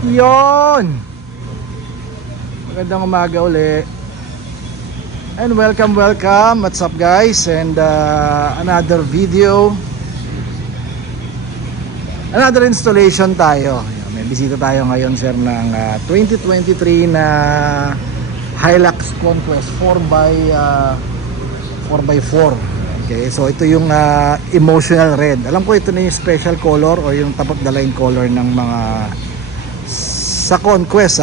Yon! Magandang umaga uli. And welcome. What's up guys? And another video. Another installation tayo. May bisita tayo ngayon sir ng 2023 na Hilux Conquest 4x4. Okay, so ito yung emotional red. Alam ko ito na yung special color o yung top of the line color ng mga sa Conquest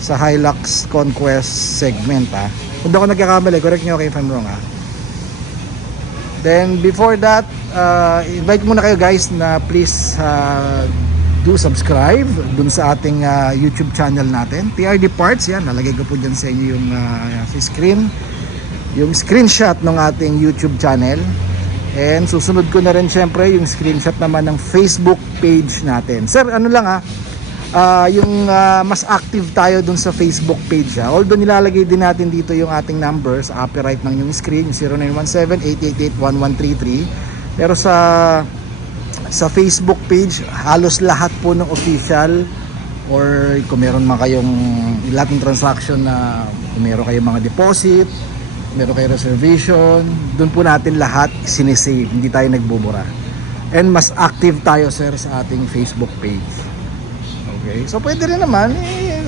sa Hilux Conquest segment Kung ako nagkakamali, correct nyo if I'm wrong Then before that, invite muna kayo guys na please do subscribe dun sa ating YouTube channel natin, TRD Parts. Yan, nalagay ko po dyan sa inyo yung screen, yung screenshot ng ating YouTube channel. And susunod ko na rin syempre yung screenshot naman ng Facebook page natin. Sir, ano lang yung mas active tayo dun sa Facebook page Although nilalagay din natin dito yung ating numbers upper right ng yung screen, 0917-888-1133. Pero sa Facebook page, halos lahat po ng official or kung meron man kayong lahat ng transaction na kung meron kayong mga deposit, meron kayong reservation, dun po natin lahat sinisave, hindi tayo nagbubura. And mas active tayo sir sa ating Facebook page. Okay, so pwede rin naman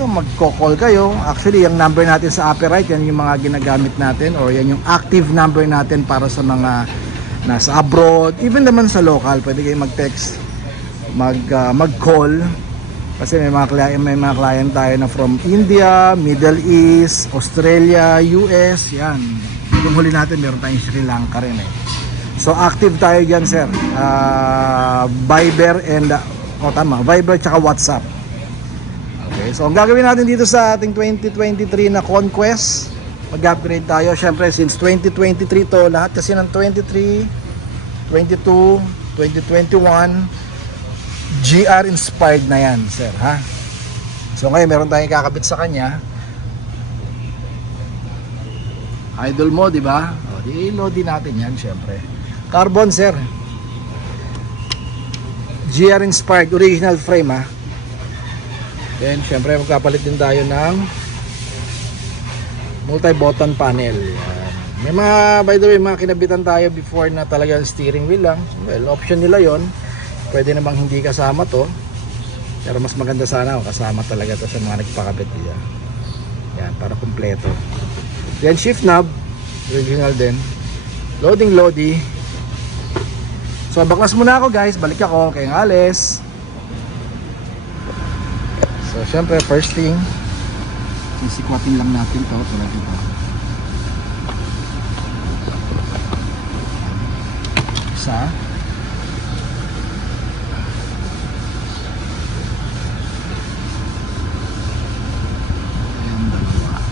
magko-call kayo. Actually, yung number natin sa upper right, yan yung mga ginagamit natin or yan yung active number natin para sa mga nasa abroad, even naman sa local. Pwede kayong mag-text, mag-call kasi may mga client tayo na from India, Middle East, Australia, US. Yan, yung huli natin meron tayong Sri Lanka rin So active tayo dyan sir. Viber and Viber tsaka WhatsApp. Okay, so ang gagawin natin dito sa ating 2023 na Conquest, mag-upgrade tayo. Syempre since 2023 to, lahat kasi ng 23, 22, 2021 GR inspired na yan sir So ngayon meron tayong kakabit sa kanya. Idol mo, di ba? I-load din natin yan syempre. Carbon sir, GR inspired, original frame Then syempre magkapalit din tayo ng multi-button panel. May mga, by the way, mga kinabitan tayo before na talagang steering wheel lang. Well, option nila yon. Pwede namang hindi kasama to. Pero mas maganda sana kasama talaga to sa mga nagpakabit nila. Yan, para kumpleto. Then shift knob, original din. Loading lodi. So baklas muna ako guys, balik ako kay Ales. So syempre first thing, sisikwatin lang natin to tulad ito. Isa. Ayan, dalawa.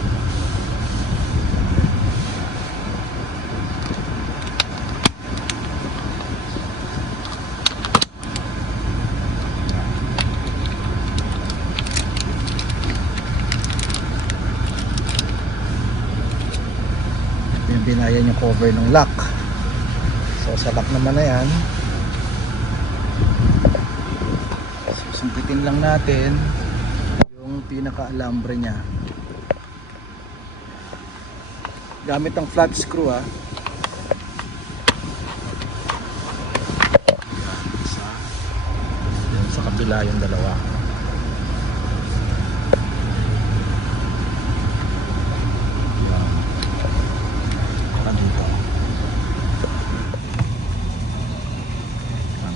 Binayan yung cover ng lock. So sa lock naman na yan, susumpitin lang natin yung pinaka-alambre nya gamit ang flat screw sa kabila yung dalawa.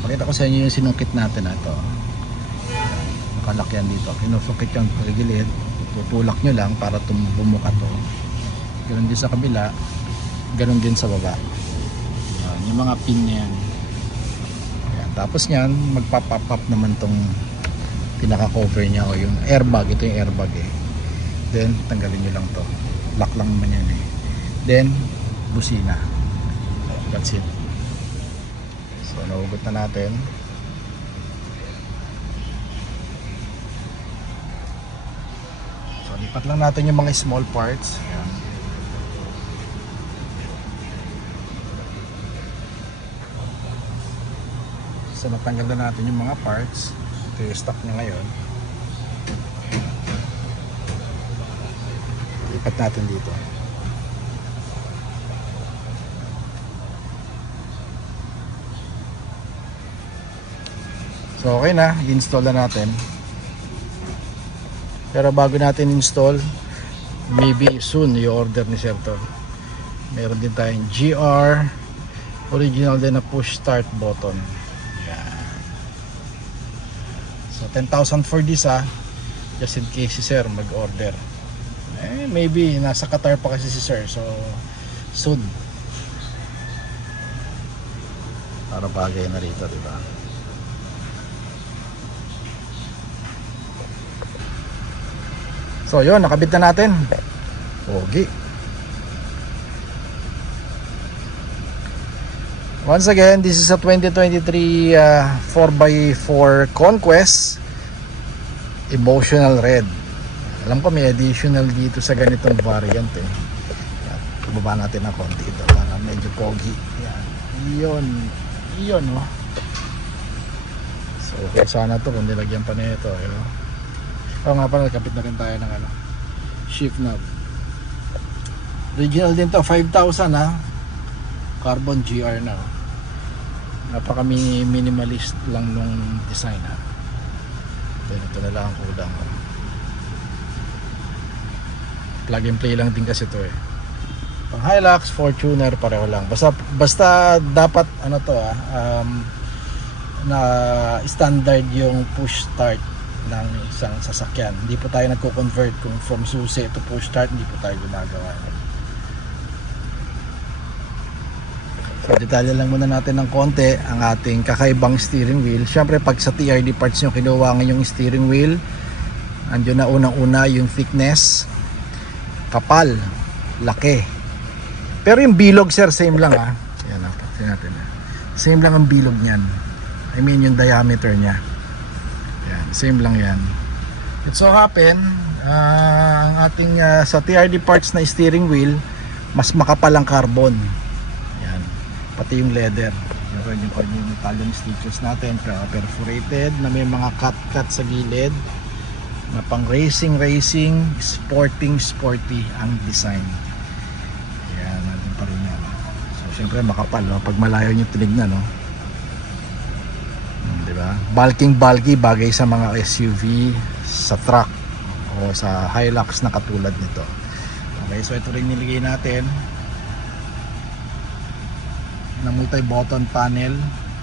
Pakita ko sa inyo yung sinungkit natin ito. Nakalak yan dito. Kinusungkit yung gilid. Tutulak nyo lang para bumuka to. Ganon din sa kabila. Ganon din sa baba. Yung mga pin na yan. Ayan. Tapos nyan, magpa-pop up naman tong pinaka-cover nya o yung airbag. Ito yung airbag Then, tanggalin nyo lang to. Lock lang naman yan Then, busina. That's it. So nahugot na natin. So lipat lang natin yung mga small parts. Ayan. So natanggal na natin yung mga parts. Ito yung stock niya ngayon. Cut natin dito. So okay na, i-install na natin. Pero bago natin install, maybe soon i-order ni Sir to. Meron din tayong GR original din na push start button. Yan. So 10,000 for this just in case si Sir mag-order. Maybe nasa Qatar pa kasi si Sir, so soon. Para bagay na rito, diba? So yun, nakabit na natin. Pogi. Once again, this is a 2023 4x4 Conquest Emotional Red. Alam ko may additional dito sa ganitong variant eh. Baba natin na konti ito para medyo pogi. Yan. Yun oh. So okay sana to kung nilagyan pa na ito. Oo nga pala, kapit na rin tayo ng shift knob. Original din to, 5,000 Carbon GR na. Napaka minimalist lang nung design Ito na lang ang kulang. Plug and play lang din kasi to Pang Hilux, Fortuner, pareho lang. Basta dapat na standard yung push start ng isang sasakyan. Hindi po tayo nagko-convert kung from susi to push start, hindi po tayo gumagawa. So detalye lang muna natin ng konti ang ating kakaibang steering wheel. Syempre pag sa TRD parts nyo kinuha yung steering wheel, andyan na unang-una yung thickness, kapal, laki. Pero yung bilog sir, same lang Yan tingnan natin. Same lang ang bilog niyan. I mean yung diameter niya. Yan, same lang yan. It so happen, ang ating sa TRD parts na steering wheel, mas makapal ang carbon. Yan, pati yung leather. Yung Italian stitches natin, perforated na may mga cut sa gilid. Na pang racing, sporty ang design. Yan, natin pa rin yan. So syempre makapal, pag malayo nyo tinignan, diba? Bulky bagay sa mga SUV, sa truck o sa Hilux na katulad nito. Okay, so ito rin nilagay natin na multi-button panel,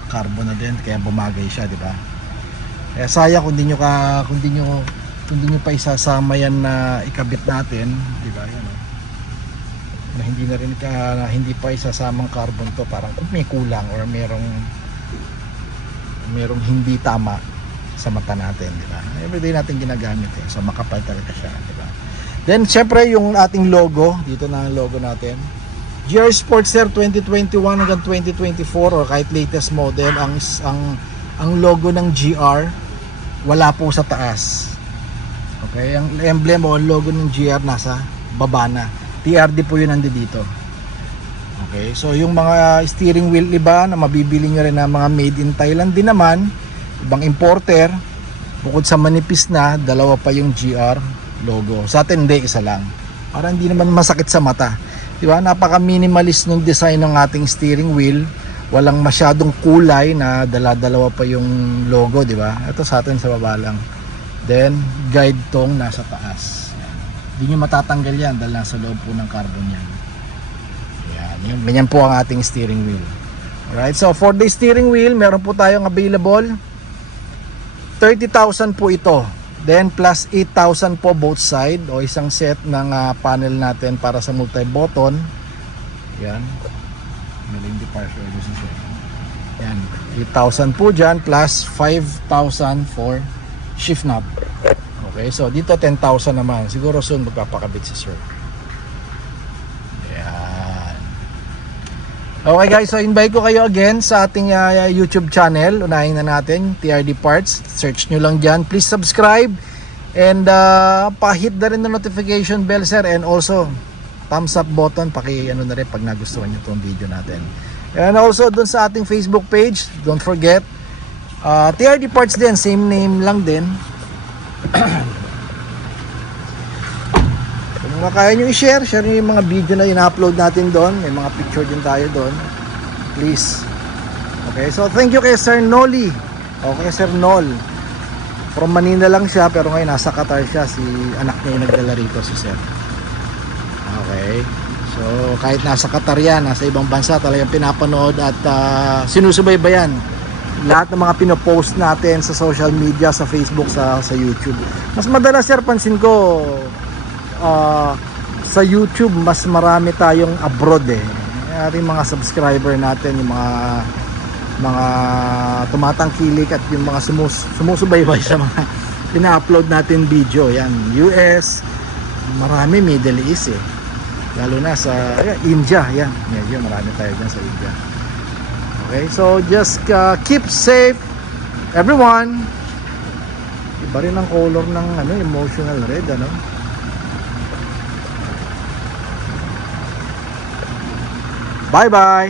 carbon na din kaya bumagay siya, diba? Kaya sayang kung di nyo pa isasama yan na ikabit natin, diba? Yan, na hindi pa isasamang carbon to, parang kung may kulang or merong hindi tama sa mata natin, di ba? Everyday natin ginagamit so makapal talaga siya, di ba? Then syempre yung ating logo, dito na ang logo natin. GR Sportster 2021 hanggang 2024 or kahit latest model, ang logo ng GR wala po sa taas. Okay, ang emblem o logo ng GR nasa baba na. TRD po yun nandito. Okay, so yung mga steering wheel iba na mabibili nyo rin na mga made in Thailand din naman, ibang importer, bukod sa manipis na, dalawa pa yung GR logo. Sa atin hindi, isa lang. Para hindi naman masakit sa mata. Diba? Napaka minimalist ng design ng ating steering wheel. Walang masyadong kulay na dala-dalawa pa yung logo, diba? Ito sa atin sa baba lang. Then, guide tong nasa taas. Hindi nyo matatanggal yan dahil nasa loob po ng carbon yan. Ganyan po ang ating steering wheel. Alright, so for the steering wheel, meron po tayong available 30,000 po ito. Then plus 8,000 po both side o isang set ng panel natin para sa multi-button. Yan. Maling departure. Yan. 8,000 po dyan plus 5,000 for shift knob. Okay, so dito 10,000 naman. Siguro soon magpapakabit si sir. Okay guys, so invite ko kayo again sa ating YouTube channel. Unahin na natin, TRD Parts. Search nyo lang dyan. Please subscribe and pa-hit na rin ng notification bell sir. And also, thumbs up button. Paki-ano na rin pag nagustuhan nyo itong video natin. And also, dun sa ating Facebook page, don't forget, TRD Parts din, same name lang din. Kung kaya nyo i-share, share nyo yung mga video na ina-upload natin doon. May mga picture din tayo doon. Please. Okay, so thank you kay Sir Noli. Okay, Sir Nol. From Manila lang siya, pero ngayon nasa Qatar siya. Si anak niya yung nagdala rito, si Sir. Okay. So, kahit nasa Qatar yan, nasa ibang bansa, talagang pinapanood at sinusubaybayan lahat ng mga pinopost natin sa social media, sa Facebook, sa YouTube. Mas madalas, Sir, pansin ko, sa YouTube, mas marami tayong abroad eh. Yung mga subscriber natin, yung mga tumatangkilik at yung mga sumusubaybay sa mga pina-upload natin video. Yan, US, marami Middle East eh. Lalo na sa India, yan. Medyo marami tayo dyan sa India. Okay, so just keep safe everyone. Iba rin ang color ng emotional red, Bye bye.